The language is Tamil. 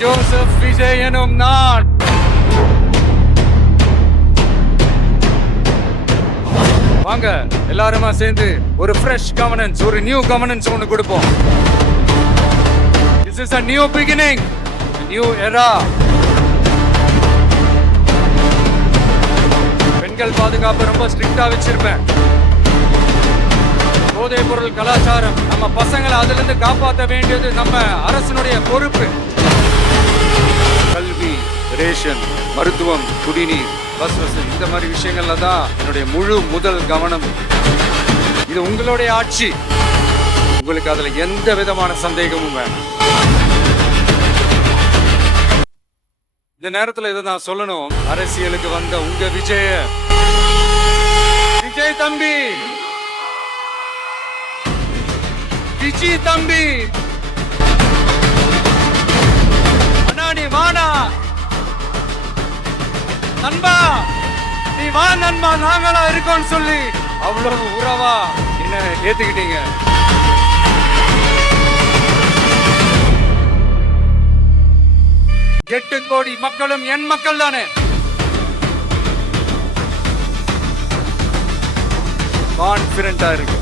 ஜோசப் விஜய் எனும் நான் வாங்க எல்லாருமா சேர்ந்து ஒரு ஃப்ரெஷ் கவர்னன்ஸ், ஒரு நியூ கவர்னன்ஸ் ஒன்று கொடுப்போம். This is a new beginning, a new era. பெண்கள் பாதுகாப்பு ரொம்ப ஸ்ட்ரிக்டா வச்சிருப்பேன். போதைப் பொருள் கலாச்சாரம், நம்ம பசங்களை அதுல இருந்து காப்பாற்ற வேண்டியது நம்ம அரசனுடைய பொறுப்பு. கல்வி, ரேஷன், மருத்துவம், குடிநீர், பஸ் வசதி, இந்த மாதிரி விஷயங்கள்ல தான் என்னுடைய முதல் கவனம். இது உங்களுடைய ஆட்சி, உங்களுக்கு அதுல எந்த விதமான சந்தேகமும் வேண்டாம். இந்த நேரத்துல இதை நான் சொல்லணும். அரசியலுக்கு வந்த உங்க விஜய் தம்பி, விஜய் தம்பி, அண்ணா நீ வானா நண்பா, நீ வா நண்பா, நாங்களா இருக்கோம்னு சொல்லி அவ்வளவு உறவா என்ன ஏத்துக்கிட்டீங்க. 8 கோடி மக்களும் என் மக்கள் தானே. கான்பிடண்டா இருக்கு.